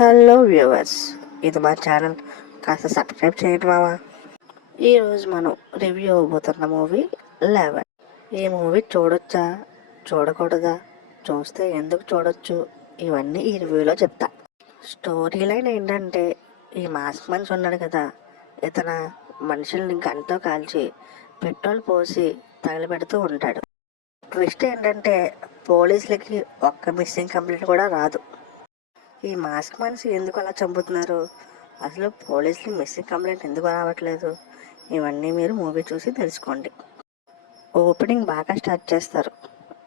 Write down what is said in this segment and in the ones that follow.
Hello viewers, ఇది మా channel. కాస్త సబ్స్క్రైబ్ చేయండి మావా. ఈరోజు మనం రివ్యూ అవ్వబోతున్న మూవీ 11. ఈ మూవీ చూడొచ్చా, చూడకూడదా, చూస్తే ఎందుకు చూడొచ్చు, ఇవన్నీ ఈ రివ్యూలో చెప్తా. స్టోరీ లైన్ ఏంటంటే, ఈ మాస్క్ మనిషి ఉన్నాడు కదా, ఇతను మనుషుల్ని గన్తో కాల్చి పెట్రోల్ పోసి తగలబెడుతూ ఉంటాడు. ట్విస్ట్ ఏంటంటే, పోలీసులకి ఒక్క మిస్సింగ్ కంప్లైంట్ కూడా రాదు. ఈ మాస్క్ మనిషి ఎందుకు అలా చంపుతున్నారు, అసలు పోలీసులు మిస్సింగ్ కంప్లైంట్ ఎందుకు రావట్లేదు, ఇవన్నీ మీరు మూవీ చూసి తెలుసుకోండి. ఓపెనింగ్ బాగా స్టార్ట్ చేస్తారు,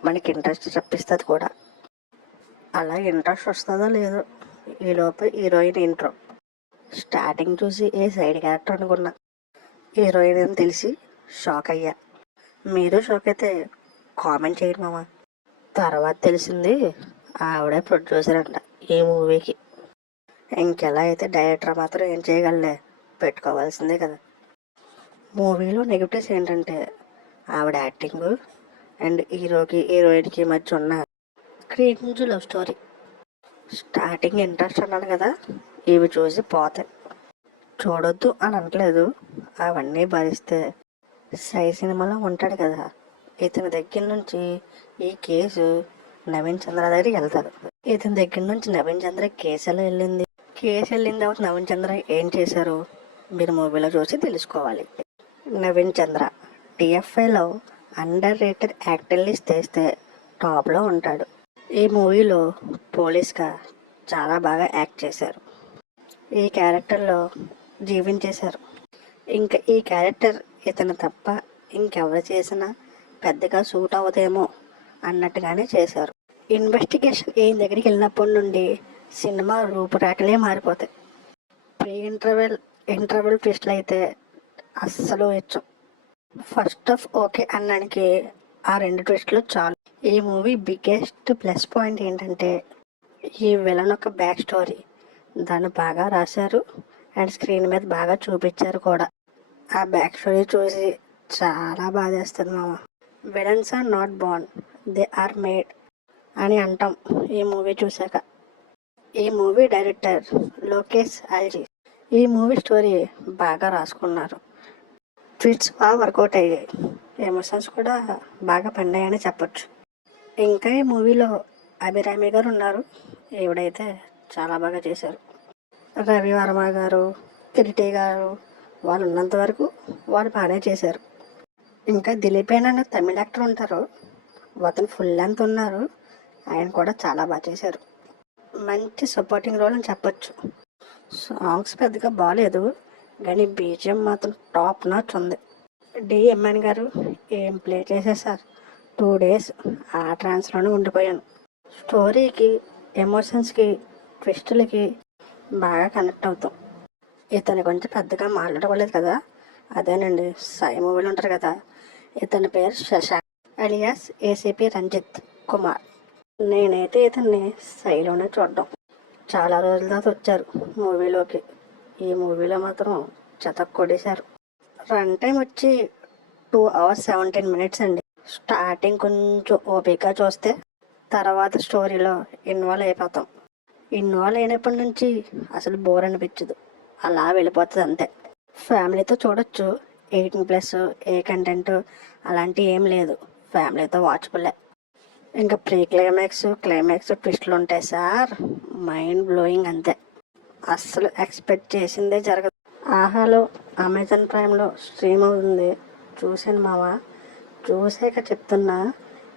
మనకి ఇంట్రెస్ట్ చప్పిస్తుంది కూడా. అలా ఇంట్రెస్ట్ వస్తుందో లేదో, ఈలోపు హీరోయిన్ ఇంట్రో. స్టార్టింగ్ చూసి ఏ సైడ్ క్యారెక్టర్ అనుకున్నా, హీరోయిన్ అని తెలిసి షాక్ అయ్యా. మీరు షాక్ అయితే కామెంట్ చేయండి మామ. తర్వాత తెలిసింది ఆవిడే ప్రొడ్యూసర్ అంట ఈ మూవీకి. ఇంకెలా అయితే డైరెక్టర్ మాత్రం ఏం చేయగలలే, పెట్టుకోవాల్సిందే కదా. మూవీలో నెగిటివ్స్ ఏంటంటే, ఆవిడ యాక్టింగ్ అండ్ హీరోకి హీరోయిన్కి మధ్య ఉన్న cringe love story. Starting interest అన్నాను కదా, ఇవి చూసి పోతాయి. చూడొద్దు అని అనట్లేదు, అవన్నీ భరిస్తే. సై సినిమాలో ఉంటాడు కదా, ఇతని దగ్గర నుంచి ఈ కేసు నవీన్ చంద్ర దగ్గరికి వెళ్తారు. ఇతని దగ్గర నుంచి నవీన్ చంద్ర కేసు ఎలా వెళ్ళింది, కేసు వెళ్ళిన తర్వాత నవీన్ చంద్ర ఏం చేశారు, మీరు మూవీలో చూసి తెలుసుకోవాలి. నవీన్ చంద్ర టిఎఫ్ఐలో అండర్ రేటెడ్ యాక్టర్ లిస్ట్ తీస్తే టాప్లో ఉంటాడు. ఈ మూవీలో పోలీస్గా చాలా బాగా యాక్ట్ చేశారు. ఈ క్యారెక్టర్లో జీవించేశారు. ఇంకా ఈ క్యారెక్టర్ ఇతను తప్ప ఇంకెవరు చేసినా పెద్దగా సూట్ అవ్వదేమో అన్నట్టుగానే చేశారు. ఇన్వెస్టిగేషన్ ఏం దగ్గరికి వెళ్ళినప్పటి నుండి సినిమా రూపురేఖలే మారిపోతాయి. ప్రీ ఇంటర్వెల్ ట్విస్ట్లు అయితే అస్సలు ఇచ్చం. ఫస్ట్ ఆఫ్ ఓకే అన్నానికి ఆ 2 ట్విస్ట్లు చాలు. ఈ మూవీ బిగ్గెస్ట్ ప్లస్ పాయింట్ ఏంటంటే, ఈ విలన్ ఒక బ్యాక్ స్టోరీ దాన్ని బాగా రాశారు అండ్ స్క్రీన్ మీద బాగా చూపించారు కూడా. ఆ బ్యాక్ స్టోరీ చూసి చాలా బాధేస్తుంది మామ. Villains are not born, they are made అని అంటాం ఈ మూవీ చూశాక. ఈ మూవీ డైరెక్టర్ లోకేష్ అల్జీ. ఈ మూవీ స్టోరీ బాగా రాసుకున్నారు. ట్విట్స్ బాగా వర్కౌట్ అయ్యాయి, ఎమోషన్స్ కూడా బాగా పండాయని చెప్పచ్చు. ఇంకా ఈ మూవీలో అభిరామి గారు ఉన్నారు, ఈవిడైతే చాలా బాగా చేశారు. రవి వర్మ గారు, కిరీటి గారు వాళ్ళు ఉన్నంత వరకు వాళ్ళు బాగానే చేశారు. ఇంకా దిలీప్ అనే తమిళ యాక్టర్ ఉంటారు, అతను ఫుల్ లెంత్ ఉన్నారు, ఆయన కూడా చాలా బాగా చేశారు. మంచి సపోర్టింగ్ రోల్ అని చెప్పచ్చు. సాంగ్స్ పెద్దగా బాగాలేదు, కానీ బీజిఎం మాత్రం టాప్ నాచ్ ఉంది. డిఎంఎన్ గారు ఏం ప్లే చేసేసారు. 2 days ఆ ట్రాన్స్లోనే ఉండిపోయాను. స్టోరీకి, ఎమోషన్స్కి, ట్విస్టులకి బాగా కనెక్ట్ అవుతాం. ఇతని గురించి పెద్దగా మాట్లాడుకోలేదు కదా, అదేనండి సాయి మూవీలో ఉంటారు కదా, ఇతని పేరు శశాంక్ అలియాస్ ఏసీపీ రంజిత్ కుమార్. నేనైతే ఇతన్ని సైలోనే చూడడం. చాలా రోజుల తర్వాత వచ్చారు మూవీలోకి. ఈ మూవీలో మాత్రం చతక్ కొడేశారు. రన్ టైం వచ్చి 2 hours 17 minutes అండి. స్టార్టింగ్ కొంచెం ఓపికగా చూస్తే తర్వాత స్టోరీలో ఇన్వాల్వ్ అయిపోతాం. ఇన్వాల్వ్ అయినప్పటి నుంచి అసలు బోర్ అనిపించదు, అలా వెళ్ళిపోతుంది అంతే. ఫ్యామిలీతో చూడొచ్చు, 18+ ఏ కంటెంట్ అలాంటివి ఏం లేదు, ఫ్యామిలీతో వాచ్బుల్లే. ఇంకా క్లైమాక్స్ ట్విస్ట్లు ఉంటాయి సార్, మైండ్ బ్లోయింగ్ అంతే. అస్సలు ఎక్స్పెక్ట్ చేసిందే జరగదు. ఆహాలో, అమెజాన్ ప్రైమ్లో స్ట్రీమ్ అవుతుంది, చూసాను మావా. చూసాక చెప్తున్నా,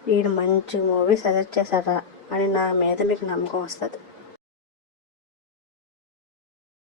వీడు మంచి మూవీ సజెస్ట్ చేశారా అని నా మీద మీకు నమ్మకం వస్తుంది.